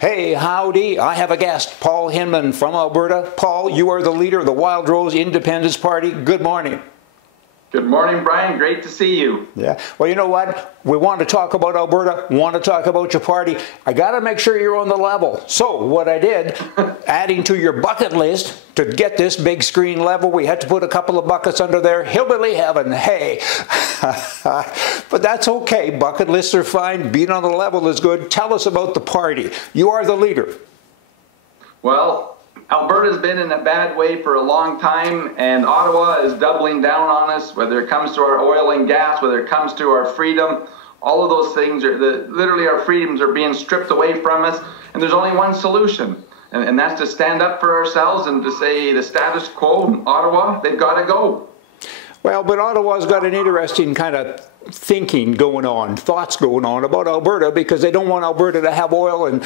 Hey, howdy. I have a guest, Paul Hinman from Alberta. Paul, you are the leader of the WildRose Independence Party. Good morning. Good morning, Brian. Great to see you. Yeah. Well, you know what? We want to talk about Alberta, want to talk about your party. I got to make sure you're on the level. So what I did, adding to your bucket list to get this big screen level, we had to put a couple of buckets under there. Hillbilly heaven, hey. But that's okay. Bucket lists are fine. Being on the level is good. Tell us about the party. You are the leader. Well, Alberta's been in a bad way for a long time, and Ottawa is doubling down on us, whether it comes to our oil and gas, whether it comes to our freedom. All of those things, literally our freedoms are being stripped away from us, and there's only one solution, and that's to stand up for ourselves and to say the status quo in Ottawa, they've got to go. Well, but Ottawa's got an interesting kind of thinking going on, thoughts going on about Alberta, because they don't want Alberta to have oil,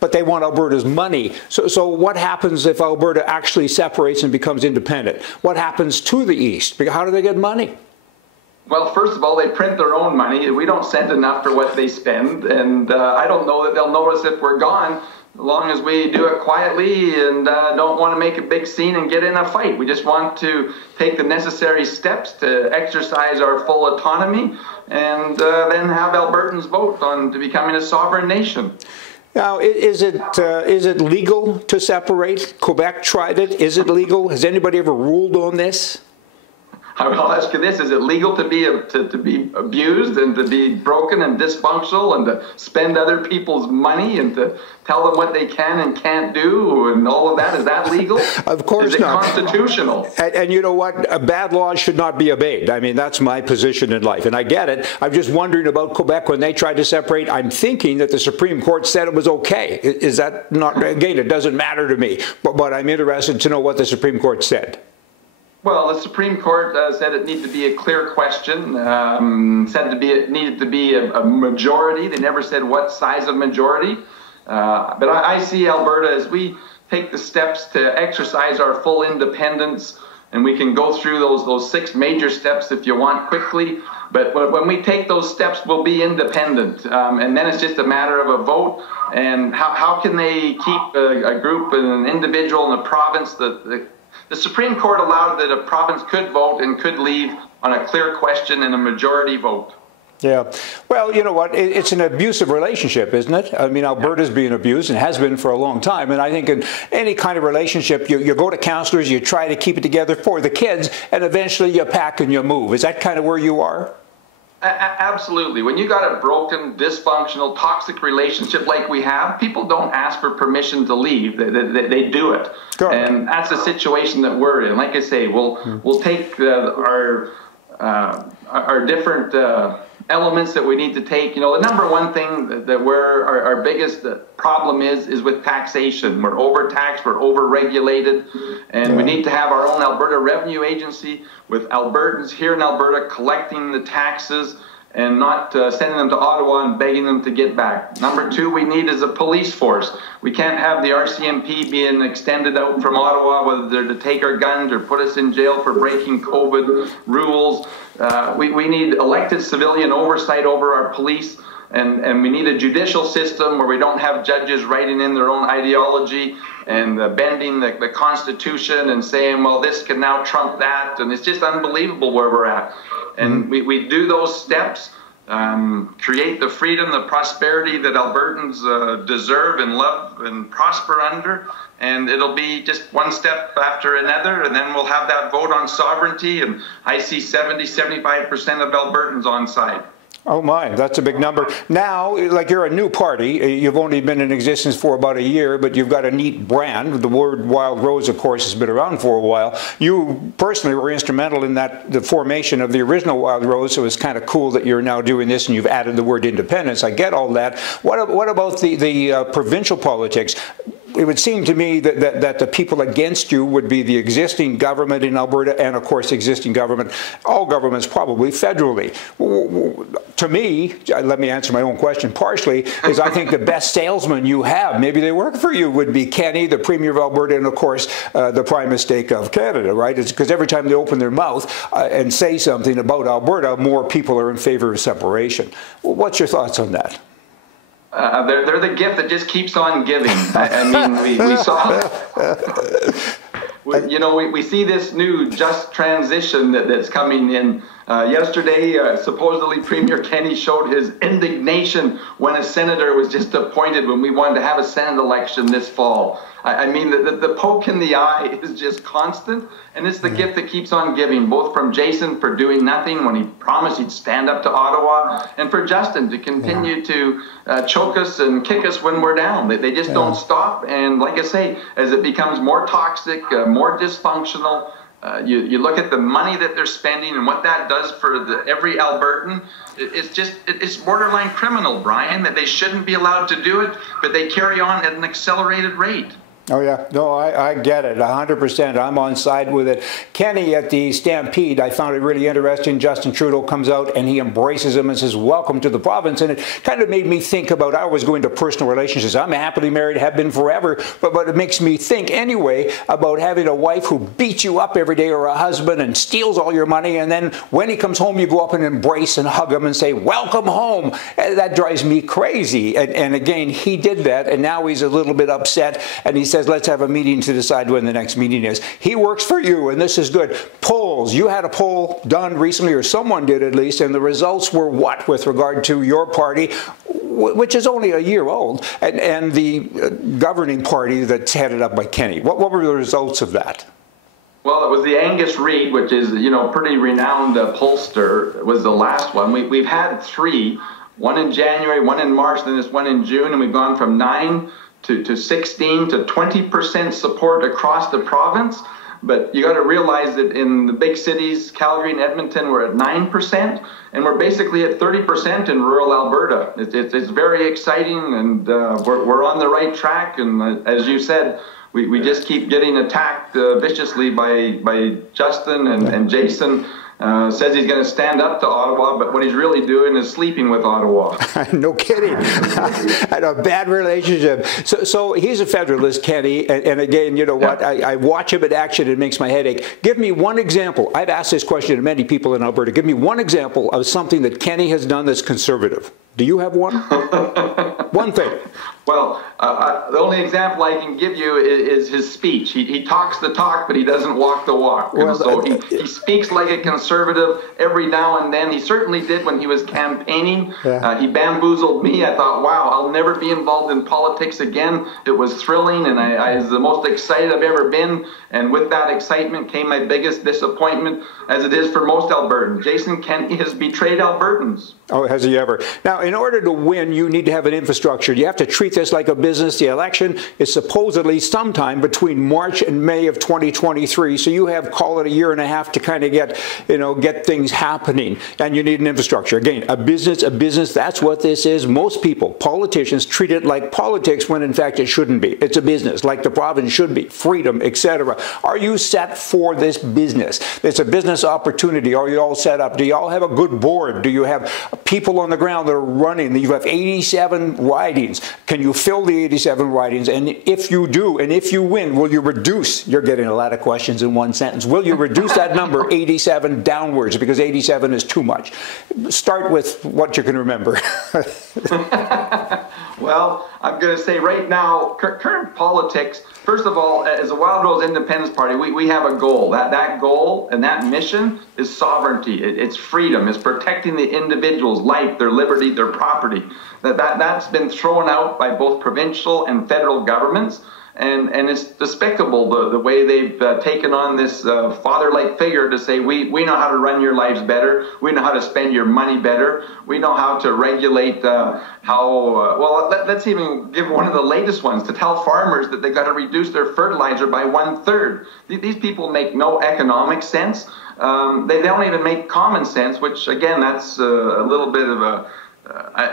but they want Alberta's money. So what happens if Alberta actually separates and becomes independent? What happens to the East? How do they get money? Well, first of all, they print their own money. We don't send enough for what they spend, and I don't know that they'll notice if we're gone, as long as we do it quietly and don't want to make a big scene and get in a fight. We just want to take the necessary steps to exercise our full autonomy and then have Albertans vote on to becoming a sovereign nation. Now, is it legal to separate? Quebec tried it. Is it legal? Has anybody ever ruled on this? I'll ask you this: is it legal to be abused and to be broken and dysfunctional and to spend other people's money and to tell them what they can and can't do and all of that? Is that legal? Of course not. Is it constitutional? And you know what? Bad laws should not be obeyed. I mean, that's my position in life, and I get it. I'm just wondering about Quebec when they tried to separate. I'm thinking that the Supreme Court said it was okay. Is that not? Again, it doesn't matter to me, but I'm interested to know what the Supreme Court said. Well, the Supreme Court said it needed to be a clear question, said it needed to be a majority. They never said what size of majority. But I see Alberta as we take the steps to exercise our full independence, and we can go through those 6 major steps if you want quickly. But when we take those steps, we'll be independent. And then it's just a matter of a vote. And how can they keep a group and an individual in a province the Supreme Court allowed that a province could vote and could leave on a clear question and a majority vote. Yeah. Well, you know what? It's an abusive relationship, isn't it? I mean, Alberta's being abused and has been for a long time. And I think in any kind of relationship, you go to counselors, you try to keep it together for the kids, and eventually you pack and you move. Is that kind of where you are? Absolutely. When you got a broken, dysfunctional, toxic relationship like we have, people don't ask for permission to leave. They do it. Sure. And that's the situation that we're in. Like I say, we'll take our different elements that we need to take. You know, the number one thing that our biggest problem is with taxation. We're overtaxed, we're overregulated, and we need to have our own Alberta Revenue Agency with Albertans here in Alberta collecting the taxes and not sending them to Ottawa and begging them to get back. Number 2 we need is a police force. We can't have the RCMP being extended out from Ottawa, whether they're to take our guns or put us in jail for breaking COVID rules. We need elected civilian oversight over our police, and we need a judicial system where we don't have judges writing in their own ideology and bending the Constitution and saying, well, this can now trump that, and it's just unbelievable where we're at. And we do those steps, create the freedom, the prosperity that Albertans deserve and love and prosper under, and it'll be just one step after another, and then we'll have that vote on sovereignty, and I see 70–75% of Albertans on side. Oh my, that's a big number. Now, like, you're a new party. You've only been in existence for about a year, but you've got a neat brand. The word WildRose, of course, has been around for a while. You personally were instrumental in the formation of the original WildRose, so it's kind of cool that you're now doing this and you've added the word independence. I get all that. What about the provincial politics? It would seem to me that the people against you would be the existing government in Alberta and, of course, existing government, all governments probably federally. To me, let me answer my own question partially, is I think the best salesman you have, maybe they work for you, would be Kenny, the Premier of Alberta, and, of course, the Prime Minister of Canada, right? It's because every time they open their mouth and say something about Alberta, more people are in favor of separation. What's your thoughts on that? They're the gift that just keeps on giving. I mean, we saw, we see this new just transition that's coming in. Yesterday, supposedly Premier Kenney showed his indignation when a senator was just appointed when we wanted to have a Senate election this fall. I mean, the poke in the eye is just constant, and it's the gift that keeps on giving, both from Jason for doing nothing when he promised he'd stand up to Ottawa, and for Justin to continue to choke us and kick us when we're down. They just don't stop, and like I say, as it becomes more toxic, more dysfunctional, you look at the money that they're spending and what that does for every Albertan. It's borderline criminal, Brian, that they shouldn't be allowed to do it, but they carry on at an accelerated rate. Oh, yeah. No, I get it. 100%. I'm on side with it. Kenney at the Stampede, I found it really interesting. Justin Trudeau comes out and he embraces him and says, welcome to the province. And it kind of made me think about, I always go into personal relationships. I'm happily married, have been forever. But it makes me think anyway about having a wife who beats you up every day, or a husband and steals all your money. And then when he comes home, you go up and embrace and hug him and say, welcome home. And that drives me crazy. And again, he did that. And now he's a little bit upset. And he says, let's have a meeting to decide when the next meeting is. He works for you, and this is good. Polls. You had a poll done recently, or someone did at least, and the results were what with regard to your party, which is only a year old, and the governing party that's headed up by Kenney. What were the results of that? Well, it was the Angus Reid, which is, pretty renowned pollster, was the last one. We've had three, one in January, one in March, then this one in June, and we've gone from 9 to 16 to 20% support across the province. But you got to realize that in the big cities, Calgary and Edmonton, we're at 9%, and we're basically at 30% in rural Alberta. It's very exciting, and we're on the right track. And as you said, we just keep getting attacked viciously by Justin and Jason. Says he's going to stand up to Ottawa, but what he's really doing is sleeping with Ottawa. No kidding. And a bad relationship. So he's a Federalist, Kenney, and again, you know what? I watch him in action, it makes my head ache. Give me one example. I've asked this question to many people in Alberta. Give me one example of something that Kenney has done that's conservative. Do you have one? One thing. Well, the only example I can give you is his speech. He talks the talk, but he doesn't walk the walk. Well, so he speaks like a conservative every now and then. He certainly did when he was campaigning. He bamboozled me. I thought, wow, I'll never be involved in politics again. It was thrilling, and I was the most excited I've ever been. And with that excitement came my biggest disappointment, as it is for most Albertans. Jason Kenney has betrayed Albertans. Oh, has he ever? Now, in order to win, you need to have an infrastructure. You have to treat this like a business. The election is supposedly sometime between March and May of 2023. So you have, call it a year and a half to kind of get things happening. And you need an infrastructure. Again, a business, that's what this is. Most people, politicians, treat it like politics when in fact it shouldn't be. It's a business, like the province should be, freedom, etc. Are you set for this business? It's a business opportunity. Are you all set up? Do you all have a good board? Do you have people on the ground that are running? You have 87 ridings. Can you fill the 87 ridings? And if you do, and if you win, will you reduce? You're getting a lot of questions in one sentence. Will you reduce that number 87 downwards, because 87 is too much? Start with what you can remember. Well, I'm going to say right now, current politics, first of all, as a WildRose Independence Party, we have a goal. That goal and that mission is sovereignty. It's freedom. It's protecting the individual's life, their liberty, their property. That's been thrown out by both provincial and federal governments. And it's despicable the way they've taken on this father-like figure to say, we know how to run your lives better. We know how to spend your money better. We know how to regulate let's even give one of the latest ones, to tell farmers that they've got to reduce their fertilizer by 1/3. These people make no economic sense. They don't even make common sense, which, again, that's a little bit of a...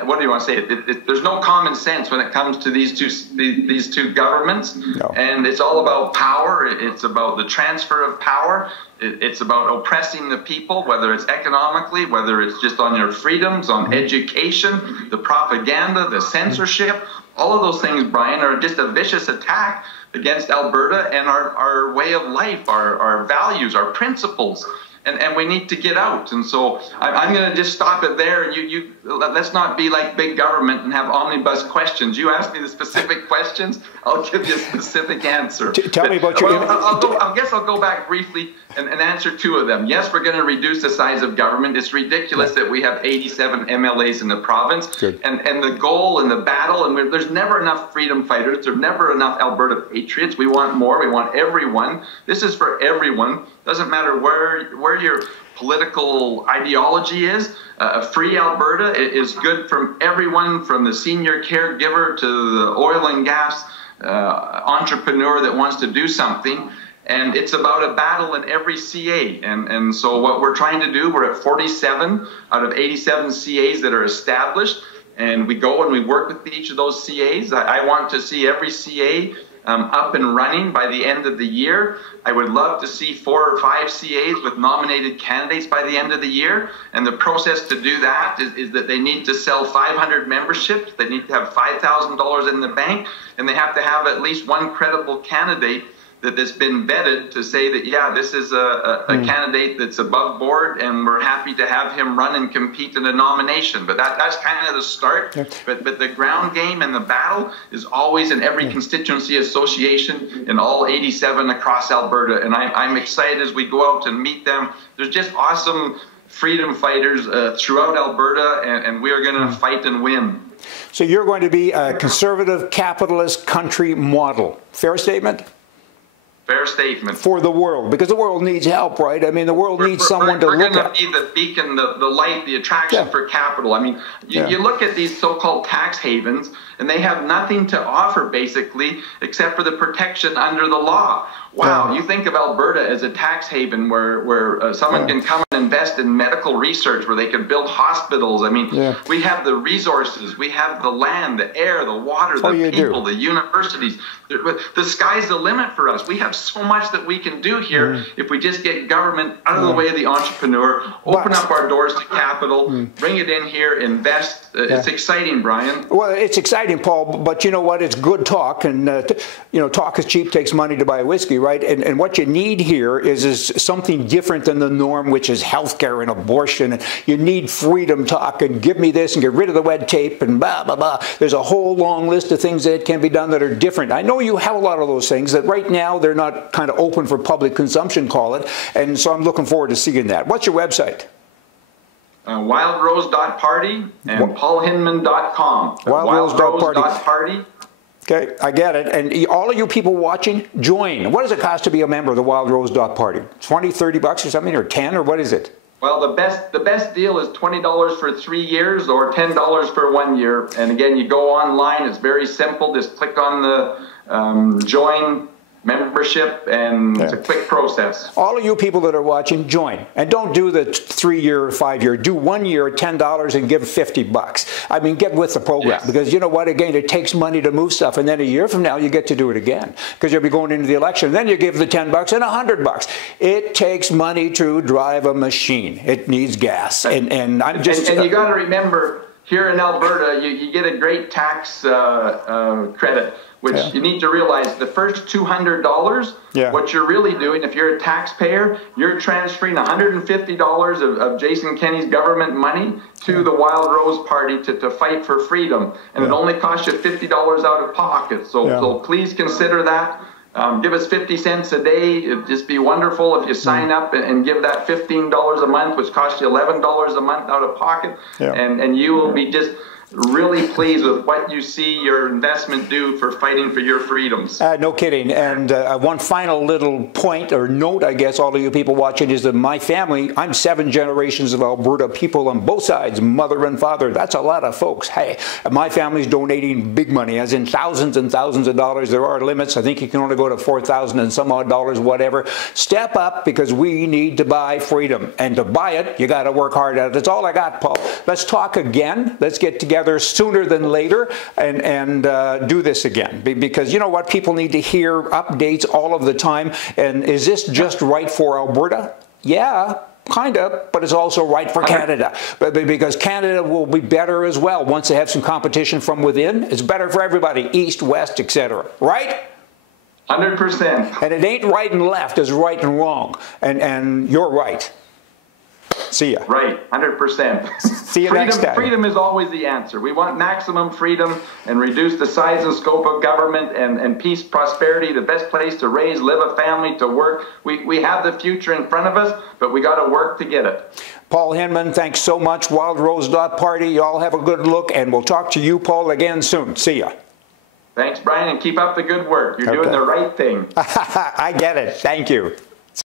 what do you want to say? There's no common sense when it comes to these two governments. No. And it's all about power. It's about the transfer of power. It's about oppressing the people, whether it's economically, whether it's just on your freedoms, on education, the propaganda, the censorship. All of those things, Brian, are just a vicious attack against Alberta and our way of life, our values, our principles. and we need to get out. And so I'm going to just stop it there. And let's not be like big government and have omnibus questions. You ask me the specific questions, I'll give you a specific answer. Tell me about your... I guess I'll go back briefly and answer two of them. Yes, we're going to reduce the size of government. It's ridiculous that we have 87 MLAs in the province. Good. And the goal and the battle, and there's never enough freedom fighters. There's never enough Alberta patriots. We want more. We want everyone. This is for everyone. Doesn't matter where your political ideology is. Free Alberta is good from everyone, from the senior caregiver to the oil and gas entrepreneur that wants to do something. And it's about a battle in every CA. And so what we're trying to do, we're at 47 out of 87 CAs that are established. And we go and we work with each of those CAs. I want to see every CA up and running by the end of the year. I would love to see 4 or 5 CAs with nominated candidates by the end of the year. And the process to do that is that they need to sell 500 memberships. They need to have $5,000 in the bank. And they have to have at least one credible candidate that's been vetted to say that, yeah, this is a candidate that's above board, and we're happy to have him run and compete in a nomination. But that's kind of the start. Yeah. But the ground game and the battle is always in every constituency association in all 87 across Alberta. And I'm excited as we go out and meet them. There's just awesome freedom fighters throughout Alberta, and we are going to fight and win. So you're going to be a conservative, capitalist country model. Fair statement? Fair statement. For the world, because the world needs help, right? I mean, the world needs someone to look at. We're going to be the beacon, the light, the attraction for capital. I mean, you look at these so-called tax havens, and they have nothing to offer, basically, except for the protection under the law. Wow, you think of Alberta as a tax haven where someone can come and invest in medical research, where they can build hospitals. I mean, we have the resources, we have the land, the air, the water, the people, the universities. The sky's the limit for us. We have so much that we can do here if we just get government out of the way of the entrepreneur, open up our doors to capital, bring it in here, invest. It's exciting, Brian. Well, it's exciting, Paul, but you know what? It's good talk, and you know, talk is cheap, takes money to buy whiskey, right? And what you need here is something different than the norm, which is healthcare and abortion. And you need freedom talk and give me this and get rid of the red tape and blah, blah, blah. There's a whole long list of things that can be done that are different. I know you have a lot of those things that right now they're not kind of open for public consumption, call it. And so I'm looking forward to seeing that. What's your website? WildRose.party and paulhinman.com. WildRose.party. Okay, I get it. And all of you people watching, join. What does it cost to be a member of the WildRose.party? 20, 30 bucks or something, or 10, or what is it? Well, the best deal is $20 for 3 years or $10 for 1 year. And again, you go online. It's very simple. Just click on the join membership, and it's a quick process. All of you people that are watching, join. And don't do the 3 year or 5 year. Do 1 year at $10 and give 50 bucks. I mean, get with the program. Because you know what? Again, it takes money to move stuff. And then a year from now, you get to do it again. Because you'll be going into the election. Then you give the 10 bucks and 100 bucks. It takes money to drive a machine. It needs gas. And I'm just... And you got to remember, here in Alberta, you get a great tax credit, which you need to realize the first $200, what you're really doing, if you're a taxpayer, you're transferring $150 of Jason Kenney's government money to the WildRose Party to fight for freedom. And it only costs you $50 out of pocket. So please consider that. Give us 50 cents a day. It'd just be wonderful if you sign up and give that $15 a month, which costs you $11 a month out of pocket. And you will be just really pleased with what you see your investment do for fighting for your freedoms. No kidding. And one final little point or note, I guess, all of you people watching, is that my family, I'm 7 generations of Alberta people on both sides, mother and father. That's a lot of folks. Hey, my family's donating big money, as in thousands and thousands of dollars. There are limits. I think you can only go to $4,000 and some odd dollars, whatever. Step up, because we need to buy freedom. And to buy it, you got to work hard at it. That's all I got, Paul. Let's talk again. Let's get together sooner than later and do this again, because you know what, people need to hear updates all of the time. And is this just right for Alberta? Yeah, kind of, but it's also right for Canada, because Canada will be better as well once they have some competition from within. It's better for everybody, east, west, etc. Right? 100%. And it ain't right and left, it's right and wrong, and you're right. See ya. Right, 100%. See you next time. Freedom is always the answer. We want maximum freedom and reduce the size and scope of government and peace, prosperity, the best place to raise, live a family, to work. We have the future in front of us, but we got to work to get it. Paul Hinman, thanks so much. WildRose.party. You all have a good look, and we'll talk to you, Paul, again soon. See ya. Thanks, Brian, and keep up the good work. You're doing the right thing. I get it. Thank you.